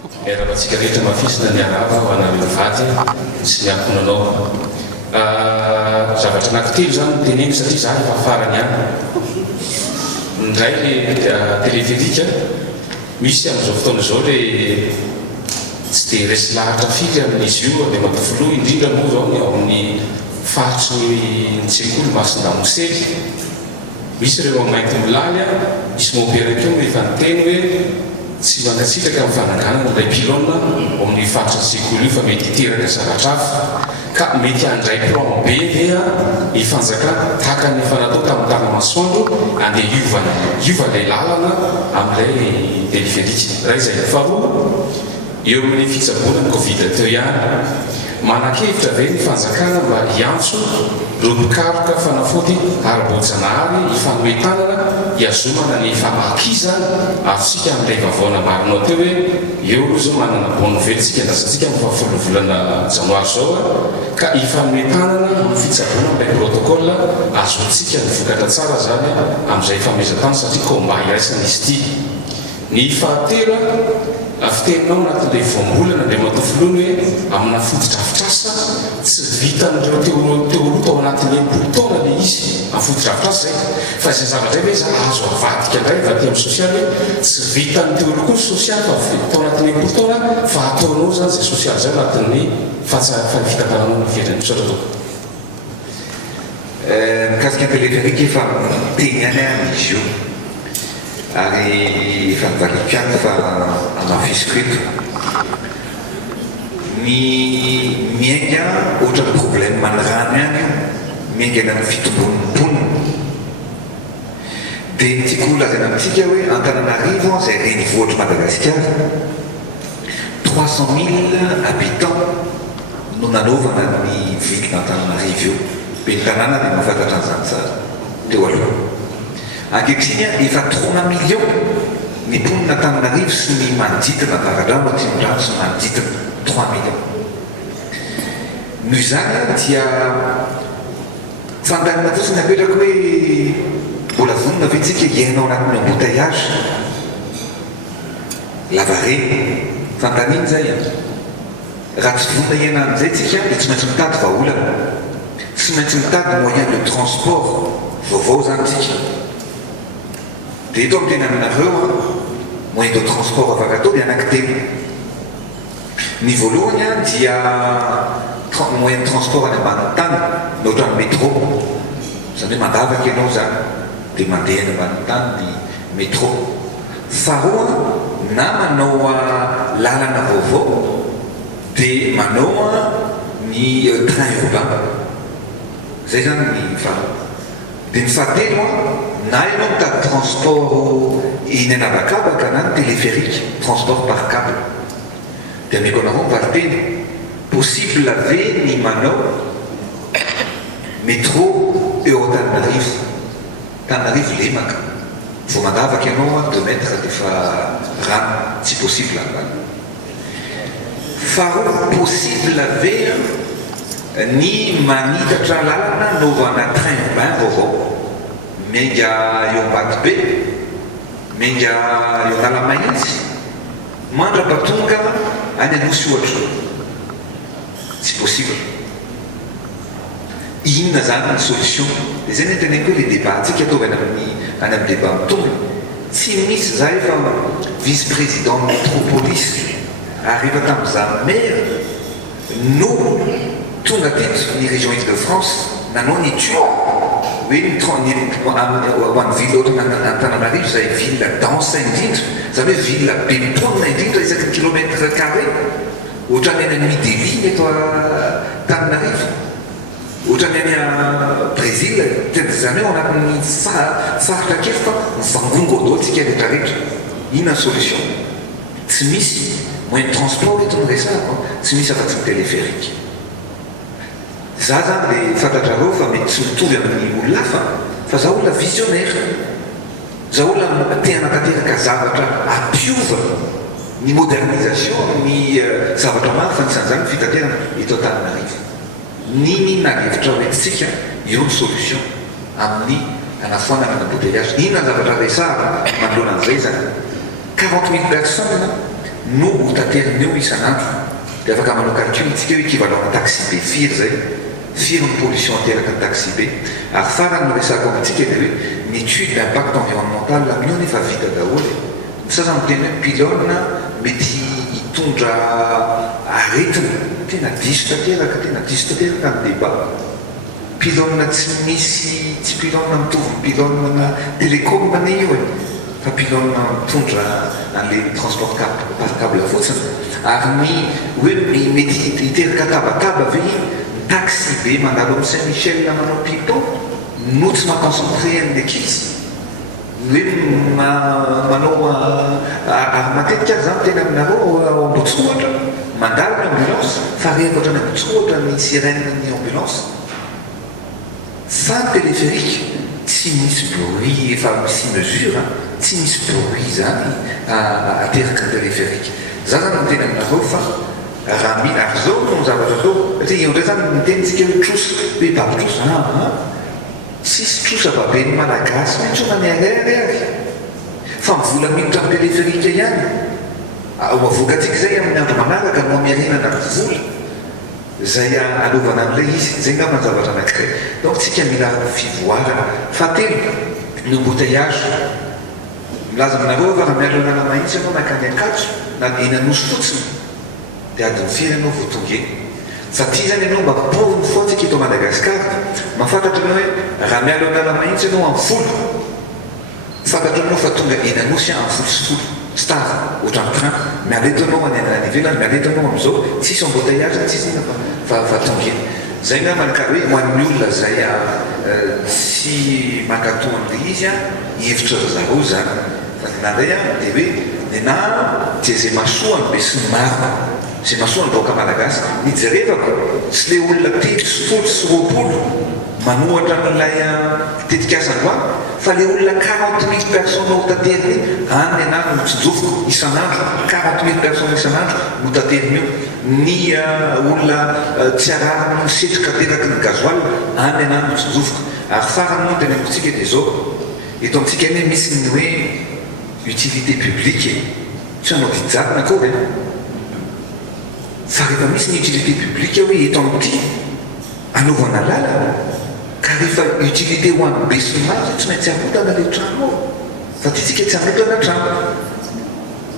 Rahatsika rehetra mafisina ny arava ho anareo vady sy ny ankonanao. Zavatra anankitelo zany teneny satria za efa farany any. Ndray le téléphérique misy amin'izao fotoana izao le tsy dia resy lahatra firy amin'izy io dia mampifoloa indrindra moa zao ao amin'ny faritry ny tsekoly Masindamusely. Misy ireo mainty milaly misy mopera keo rehefa nyteny hoe tsy mangatsitraka amin'ny fananganana ilay pilôna ao amin'ny faritra ny tsekoly io fa mety hiteraka zavatra hafa ka mety handray plan be dia ny fanjakana tahaka ny efa natao tamin'ny tana-masoandro andeha iova ilay lalana amin'ilay téléphérique. Raha izay faharoa eo amin'ny fitsaboana ny Covid teo ihany manan-kevitra ve ny fanjakana mba hiantso ireo mpikaroka fanafody ara-boajanahary ifanoentanana hiazomana ny famakiza atsika amin'ilay vavaona marinao teo hoe eo aloha zao manana bonne nouvelle tsika andasantsika amin'ny fahafolo volana janoary zao ka ifanoentanana amin'ny fitsaboana amin'ilay protocole azontsika ny vokatra tsara zany amin'izay famezatany satria combat iraisana izy ity. Ny fahatelo fiteninao anatin'ilay voambolana dia matofoloany hoe amina foto-drafitrasa tsy vitan'ireo teoroa tao anatin'ny enimpolo taona le izy amin'ny foto-drafitrasa zay fa izay zavatra hoe za azo avadika indray vaty amin'ny sosialy hoe tsy vitan'ny teoroa koa ny sosialy fa tao anatin'ny enimpolo taona fa ataonao zany zay sosialy zay anatin'ny fahafitatananao ny fiainany misaotra toko. Mikasika téléphérique efa teny any izy io ary efa nivalim-piany fa amafisiko eto ny miainga ohatrany problème manirany any miaingana amin'ny fitombonimponina dia ny tiako lazaina amintsika hoe Antananarivo izay renivohitra Madagasikara 300 000 habitants no nanaovana ny ville d'Antananarivo io be ny tanàna dia mahafantatra an'izany tsara teo aloha. Ankehitriny efa 3 millions ny mponina Antananarivo sy ny manodidina Avaradrano Atsimondrano sy manodidina 3 millions. Noho izany dia fandanina fotsiny apetraka hoe mbola vonona ve tsika iainao anatin'ny embouteillage lavareny fantaniny zay raha tsy vonona iaina amin'izay tsika dia tsy maintsy mitady vahaolana, tsy maintsy mitady moyen de transport vaovao zany tsika. Dia eto amin'ny tena aminareo moyen de transport afaka atao dia anankitelo. Ny voalohany dia moyen de transport any ambany tany nohatra ny métro zany hoe mandavaka ianao zany dia mandeha any ambany tany ny métro. Faharoa na manao lalana vaovao dia manao ny train urbain zay zany ny faharoa. Dia ny fahatelo na ianao mitady transport eny anabakabaka na ny téléphérique transport par câble dia ameko anareo mivaly teny possible ve ny manao métro eo Antananarivo lemaka vao mandavaka ianao 2 mètres dia fa rano tsy possible ambany. Faharoa possible ve ny manitatra lalana naovana train urbain vaovao miainga eo Ambatobe miainga eo Analamahitsy mandrapatonga any Anosy ohatra tsy possible. Inona zany ny solution? Dia zay ny teneniko hoe le débat antsika ataovana any amin'ny débat mitonga tsy misy za efa vice président métropolis ary efa tamin'izany maire no tonga teto ny région Île-de-France nanao ny étude hoe ho an'ny ville ohatrany Antananarivo izay ville dense indrindra zany hoe ville be mponina indrindra isaky kilomètre carré ohatrany any New Delhi eto Antananarivo ohatrany any Brésil zany hoe anatin'ny faritra kely fa mivangongo daholo tsika rehetrarehetra. Inona solution? Tsy misy moyen de transport eto ny resahako tsy misy afa-tsy ny téléphérique. Za zany dia fantatrareo fa mety tsy mitovy amin'ny olona hafa fa za olona visionnaire, za olona te hanatanteraka zavatra ampiova ny modernisation ny zavatra maro fa nisan'izany fitaterana eto Antananarivo. Niny nahevitra hoentsika eo ny solution amin'ny anafoanana ny embouteillage. Inona zavatra resahana manoloana an'izay zany 40 000 personnes no hotateriny eo isan'andro dia afaka manao calcul itsika hoe équivalent na taxi be firy zay firy ny pollution ateraka ny taxi be ary farany no resako amitsika dia hoe ny étude d'impact environnemental amin'io nefa vita daholo ny sasa miteny hoe pylône mety hitondra aretina tena diso tanteraka ny débat pylône tsy misy tsy pylône mitovy ny pylône na télécom mane io e fa pylône mitondra an'le transport par câble fotsiny ary ny hoe mety hiteraka tabataba ve taxi be mandalo amin'ny Saint-Michel na manao pipo no tsy maconcentré an'le kizy hoe manao ary matetika azy zany tena aminareo ao Ambotsotra mandalo ny ambulance fa rehefa ohatrany Ambotsotra ny sirène ny ambulance fa téléphérique tsy misy bruit efa misy mesure tsy misy bruit zany ateraka ny téléphérique za zany miteny aminareo fa raha mila ary zao no zavatra atao satria io ndray zany mitenitsika hoe trosa hoe babitrosa sisy trosa babeny malagasy mitsona ny arere ary fa mivola miditra amin'ny téléphérique ihany avoakatsika zay amin'ny andro manaraka no amiarenana vola zay alovana amin'ilay izy zay nga manzavatra anankiray donc tsika mila fivoarana fahatelo ny embouteillage milaza aminareo fa raha mialo anana mahitsy ianao nakany akatso na eny anosy fotsiny dia adiny firy ianao vo tonga eny fa ty zany ianao mba poviny fotsika eto Madagasikara mahafantatra anao hoe raha mialo anana mahitsy ianao amin'ny folo fantatra anao fa tonga eny anosy amin'ny folo sy folo star ohatran'ny train miala eto anao any ivelany miala eto anao amin'izao tsisy embouteillage tsisy fa tonga eny zay nga malaka hoe ho an'ny olona zay tsy mankatoa an'le izy hevitra zareo zany fa nandray dia hoe nena dia zay masoany be sy ny maro zay masoany baoka malagasy nijerevako tsy le olona telo sy folo sy roapolo manohatra n'ilay tetikasandroany fa le olona 40 000 personnes no tateriny any ana no tsijofoko isan'andro 40 000 personnes isan'andro no tateriny io ny olona tsy ararany setroka teraky ny gazoal any ana no tsijofoko ary farany no tena amitsika dia zao eto amitsika eny misy ny hoe utilité publique tsy anao dijatina koa e fa rehefa misy ny utilité publique hoe eto amity anaovana lala ka rehefa utilité ho an'ny be sy maro tsy maintsy arotana le trano fa tytsika tsy arotana trano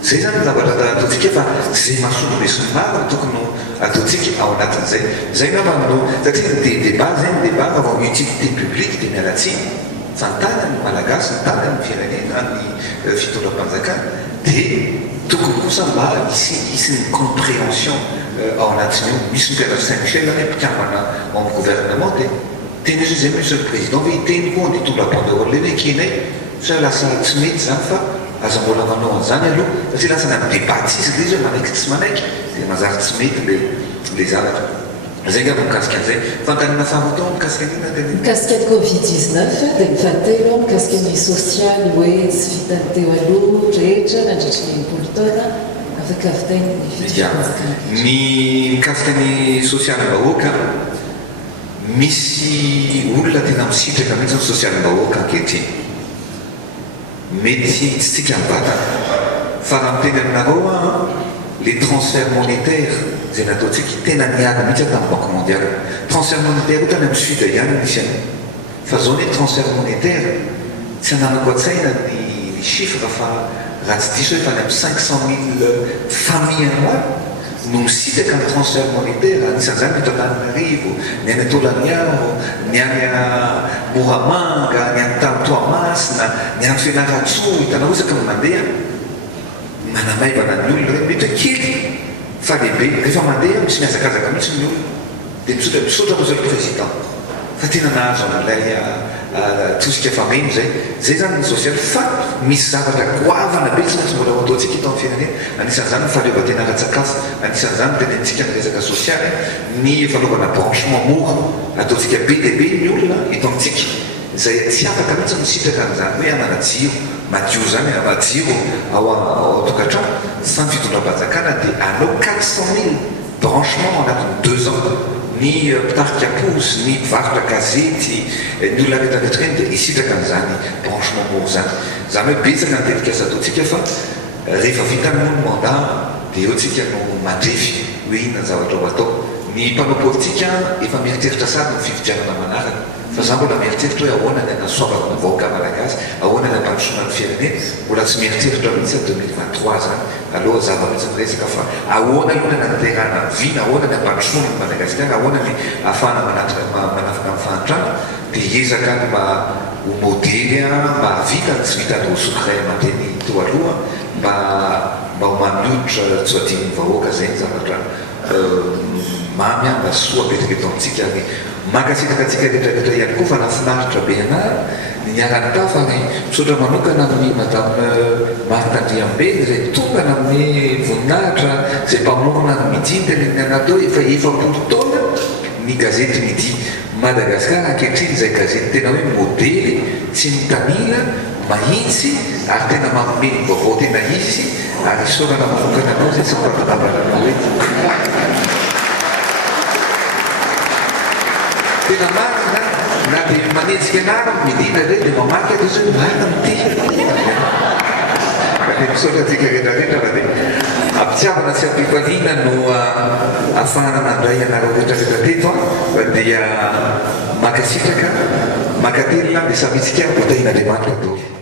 zay zany zavatra ataotsika fa zay mahasono be sy maro tokony ataotsika ao anatin'izay zay ngamba no satria débat zay ny débat avao utilité publique dia mialatsiny fantana ny malagasy nytana ny firenena ny fitondram-panjakana dia tokony kosa mba isy ny compréhension ao anatin'io misy mpianatra Saint-Michel any mpikambana ao amin'ny gouvernement dia teny izy zay monsieur le président hoe iteny koa dia tonga banderole hoe kenay sa lasa tsy mety zany fa aza mbola manao an'izany aloha satria lasa ny amin'ny débat tsisy le izy hoe manaiky tsy manaiky dia mazary tsy mety le zavatra zay nga mikasika an'izay fantanina faharoatao mikasika an'ina teny mikasika ny covid-19 dia mifatelo mikasika ny sosialy hoe tsy vitany teo aloha rehetra nandritra ny impolo-taona afaka avitany ny fitranjakana ny mikasika ny sosialy-bahoaka misy olona tena misitraka mihitsy ny sosialy-bahoaka ankehitriny mety tsy tsika mivatana fa raha miteny aminareo les transferts monétaires zay nataotsika tena niara mihitsy tamin'ny banque mondiale transfert monétaire ohatra ny amin'ny sud ihany misy any fa zao ny transfert monétaire tsy ananako an-tsaina ny chiffre fa raha tsy diso hoe fa ny amin'ny 500 000 famille anoary no misitaka ny transfert monétaire anisan'izany ny Antananarivo ny any Tolaniaro ny any Moramanga ny any Tamtoamasina ny any Fianaratsoa hitanao osaka no mandeha manamaivana ny olona hoe mety kely fa lehibe rehefa mandeha misy miazakazaka mihitsy ny olona dia misaotra monsieur le président fa tena nahazo amin'ilay tosika fameno zay zany ny sosialy fa misy zavatra goavana be tsy maintsy mbola ataotsika ito amin'ny firenena anisan'izany ny fahaleovan-tena ara-tsakafo anisan'izany tenentsika ny resaka sosialy ny fanaovana branchement mora ataotsika be dia be ny olona eto amintsika zay tsy afaka mihitsy misitraka an'izany hoe anana jiro madio zany jiro ao tokantrano fa ny fitondram-panjakana dia anao 400 000 branchement anatin'ny 2 ans ny mpitarika posy ny mpivarotra gazety ny olona rehetrarehetra eny dia hisitraka an'izany branchement mora zany hoe betsaka ny tetikasa ataotsika fa rehefa vita ny olo mandat dia eo tsika no mandrefy hoe inona ny zavatra ho atao ny mpanao politika efa mieritreritra sady ny fifidianana manaraka fa za mbola mieritreritra hoe ahoana ny anasoavana vahoaka malagasy ahoana ny ampandrosoana ny fiainanena mbola tsy mieritreritra mihitsy 2023 zany aloha zava-mihitsy ny resaka fa ahoana aloha ny naterana vina ahoana ny ampandrosoana ny madagasikara ahoana ny ahafahana manafika amin'ny fahantrano dia hiezaka ny mba ho modely mahavita tsy vitany hosokiray aman-dreny teo aloha mba ho manoditra tsy adin'ny vahoaka zay ny zavatra mamy mba soa betrebeto amintsika ary makasitraka atsika rehetrarehetra ihany koa fa nafinaritra be anahy niarany ta fa ny misaotra manokana amin'ny madame Martandriambe izay tongana amin'ny voninahitra izay mpamorona ny midindany ny anatao efa efapolo taona ny gazety Midi Madagasikara ankehitriny izay gazety tena hoe modely tsy mitanila mahitsy ary tena mamomeny vaovao tena izy ary saorana manokana anao zay tsy mpatabaranao hoe tena marina na dia manetsika anara midina zay dia mamaky azy hoe marina mity misaotratsika rehetrarehetra fa dia ampitiavana sy ampifaliana no ahafahana mandray anareo rehetrarehetra teto fa dia makasitraka makatelina dia samitsika ho tahin'Andriamanitra tao